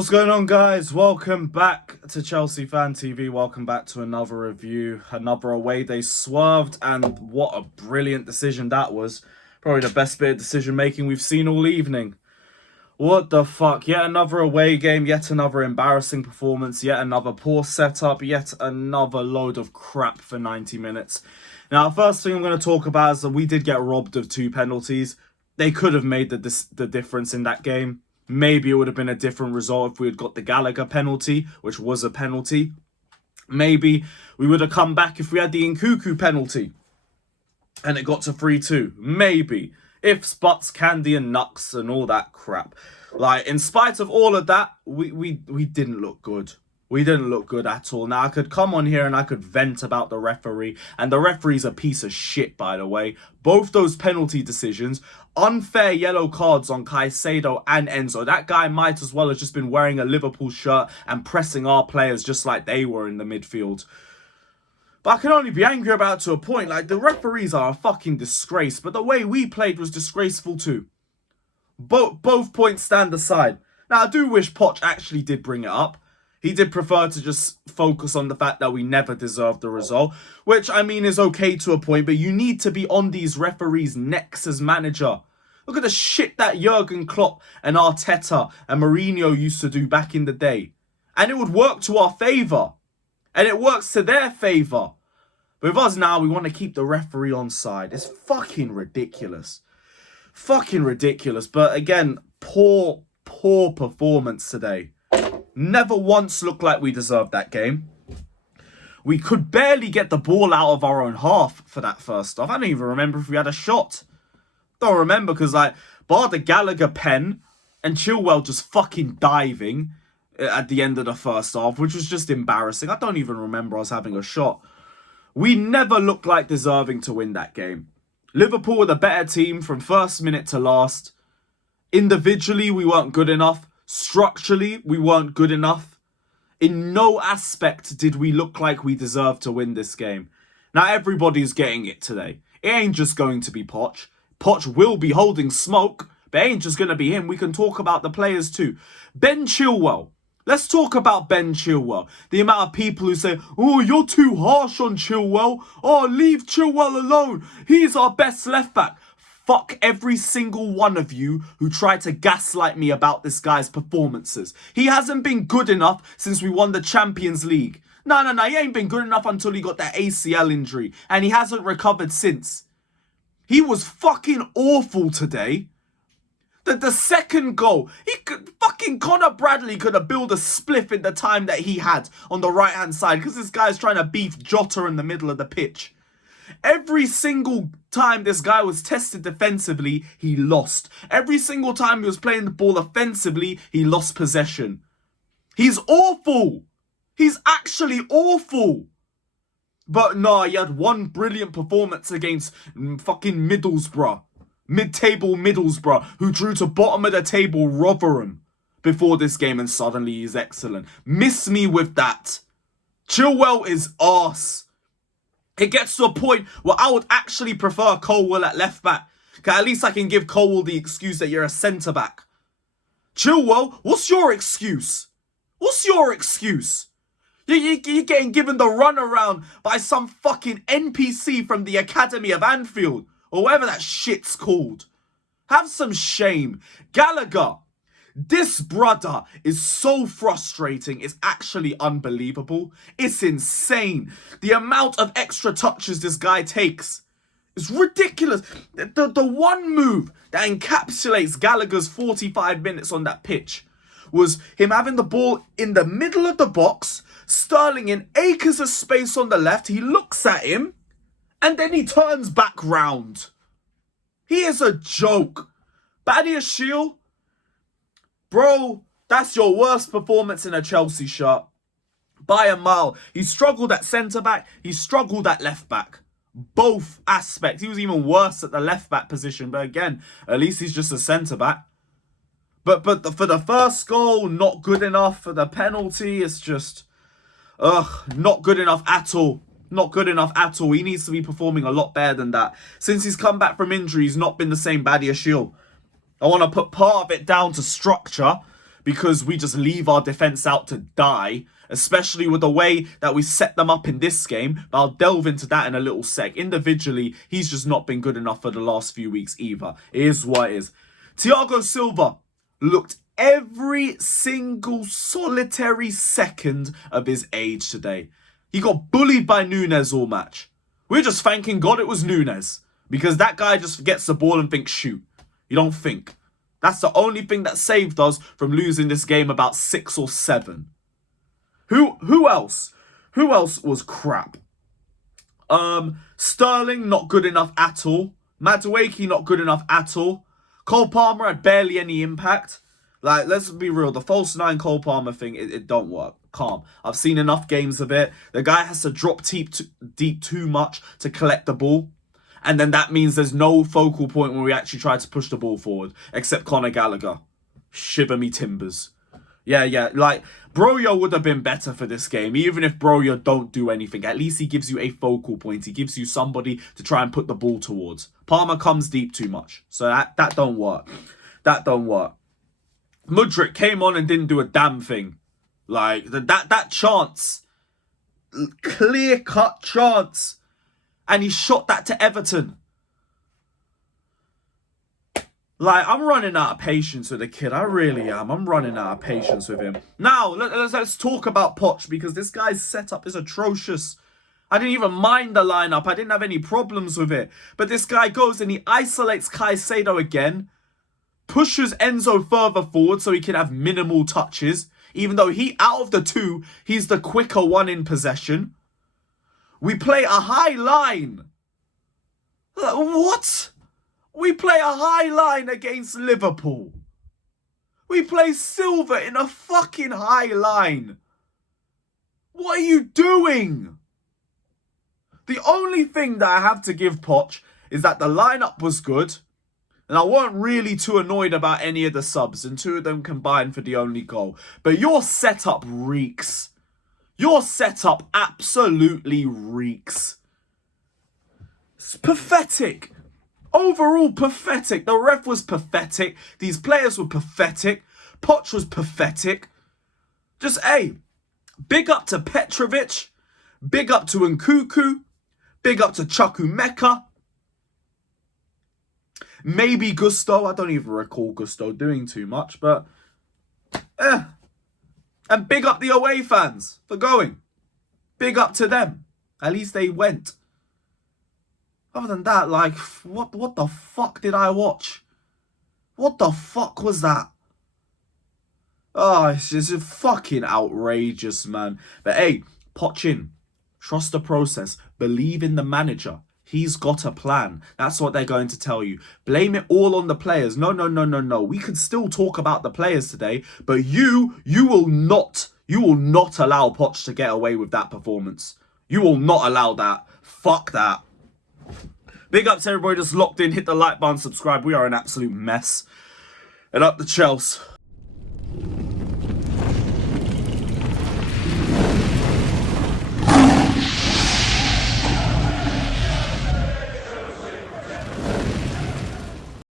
What's going on, guys? Welcome back to Chelsea Fan TV. Welcome back to another review. Another away day swerved, and what a brilliant decision that was. Probably the best bit of decision making we've seen all evening. What the fuck? Yet another away game, yet another embarrassing performance, yet another poor setup, yet another load of crap for 90 minutes. Now, the first thing I'm going to talk about is that we did get robbed of 2 penalties. They could have made the difference in that game. Maybe it would have been a different result if we had got the Gallagher penalty, which was a penalty. Maybe we would have come back if we had the Nkuku penalty and it got to 3-2. Maybe. Ifs, buts, candy and nuts and all that crap. Like, in spite of all of that, we didn't look good. We didn't look good at all. Now, I could come on here and I could vent about the referee. And the referee's a piece of shit, by the way. Both those penalty decisions, unfair yellow cards on Caicedo and Enzo. That guy might as well have just been wearing a Liverpool shirt and pressing our players just like they were in the midfield. But I can only be angry about it to a point. Like, the referees are a fucking disgrace. But the way we played was disgraceful too. Both points stand aside. Now, I do wish Poch actually did bring it up. He did prefer to just focus on the fact that we never deserved the result, which, I mean, is okay to a point, but you need to be on these referees' necks as manager. Look at the shit that Jurgen Klopp and Arteta and Mourinho used to do back in the day. And it would work to our favour. And it works to their favour. But with us now, we want to keep the referee on side. It's fucking ridiculous. Fucking ridiculous. But again, poor performance today. Never once looked like we deserved that game. We could barely get the ball out of our own half for that first half. I don't even remember if we had a shot. Don't remember because, like, bar the Gallagher pen and Chilwell just fucking diving at the end of the first half, which was just embarrassing. I don't even remember us having a shot. We never looked like deserving to win that game. Liverpool were the better team from first minute to last. Individually, we weren't good enough. Structurally, we weren't good enough. In no aspect did we look like we deserved to win this game. Now, everybody's getting it today. It ain't just going to be Poch. Poch will be holding smoke, but it ain't just going to be him. We can talk about the players too. Ben Chilwell. Let's talk about Ben Chilwell. The amount of people who say, oh, you're too harsh on Chilwell. Oh, leave Chilwell alone. He's our best left back. Fuck every single one of you who tried to gaslight me about this guy's performances. He hasn't been good enough since we won the Champions League. No, he ain't been good enough until he got that ACL injury. And he hasn't recovered since. He was fucking awful today. The second goal, fucking Connor Bradley could have built a spliff in the time that he had on the right-hand side. Because this guy's trying to beef Jota in the middle of the pitch. Every single time this guy was tested defensively, he lost. Every single time he was playing the ball offensively, he lost possession. He's awful. He's actually awful. But no, he had one brilliant performance against fucking Middlesbrough. Mid-table Middlesbrough, who drew to bottom of the table Rotherham before this game, and suddenly he's excellent. Miss me with that. Chilwell is arse. It gets to a point where I would actually prefer Colwell at left back. Because at least I can give Colwell the excuse that you're a centre back. Chilwell, what's your excuse? What's your excuse? You're getting given the runaround by some fucking NPC from the Academy of Anfield. Or whatever that shit's called. Have some shame. Gallagher. This brother is so frustrating. It's actually unbelievable. It's insane. The amount of extra touches this guy takes is ridiculous. The one move that encapsulates Gallagher's 45 minutes on that pitch was him having the ball in the middle of the box, Sterling in acres of space on the left. He looks at him and then he turns back round. He is a joke. Badiashile, bro, that's your worst performance in a Chelsea shirt. By a mile. He struggled at centre-back. He struggled at left-back. Both aspects. He was even worse at the left-back position. But again, at least he's just a centre-back. But for the first goal, not good enough. For the penalty, it's just... not good enough at all. Not good enough at all. He needs to be performing a lot better than that. Since he's come back from injury, he's not been the same Badiashile. I want to put part of it down to structure. because we just leave our defence out to die, especially with the way that we set them up in this game. But I'll delve into that in a little sec. Individually, he's just not been good enough for the last few weeks either. It is what it is. Thiago Silva looked every single solitary second of his age today. He got bullied by Nunes all match. We're just thanking God it was Nunes, because that guy just gets the ball and thinks shoot. You don't think. That's the only thing that saved us from losing this game about 6 or 7. Who else? Who else was crap? Sterling, not good enough at all. Madueke, not good enough at all. Cole Palmer had barely any impact. Like, let's be real. The false 9 Cole Palmer thing, it don't work. Calm. I've seen enough games of it. The guy has to drop deep too much to collect the ball. And then that means there's no focal point when we actually try to push the ball forward. Except Conor Gallagher. Shiver me timbers. Yeah. Like, Broja would have been better for this game. Even if Broja don't do anything. At least he gives you a focal point. He gives you somebody to try and put the ball towards. Palmer comes deep too much. So that don't work. That don't work. Mudryk came on and didn't do a damn thing. Like, that chance. Clear-cut chance. And he shot that to Everton. Like, I'm running out of patience with the kid. I really am. I'm running out of patience with him. Now, let's talk about Poch, because this guy's setup is atrocious. I didn't even mind the lineup. I didn't have any problems with it. But this guy goes and he isolates Caicedo again. Pushes Enzo further forward so he can have minimal touches. Even though out of the two, he's the quicker one in possession. We play a high line. What? We play a high line against Liverpool. We play Silva in a fucking high line. What are you doing? The only thing that I have to give Poch is that the lineup was good. And I weren't really too annoyed about any of the subs. And 2 of them combined for the only goal. But your setup reeks. Your setup absolutely reeks. It's pathetic. Overall pathetic. The ref was pathetic. These players were pathetic. Poch was pathetic. Just, hey, big up to Petrovic. Big up to Nkuku. Big up to Chukwuemeka. Maybe Gusto. I don't even recall Gusto doing too much, but And big up the away fans for going. Big up to them. At least they went. Other than that, like, what the fuck did I watch? What the fuck was that? Oh, it's just fucking outrageous, man. But hey, Pochettino, trust the process. Believe in the manager. He's got a plan. That's what they're going to tell you. Blame it all on the players. No. We could still talk about the players today, but you will not allow Poch to get away with that performance. You will not allow that. Fuck that. Big up to everybody just locked in. Hit the like button, subscribe. We are an absolute mess. And up the Chelsea.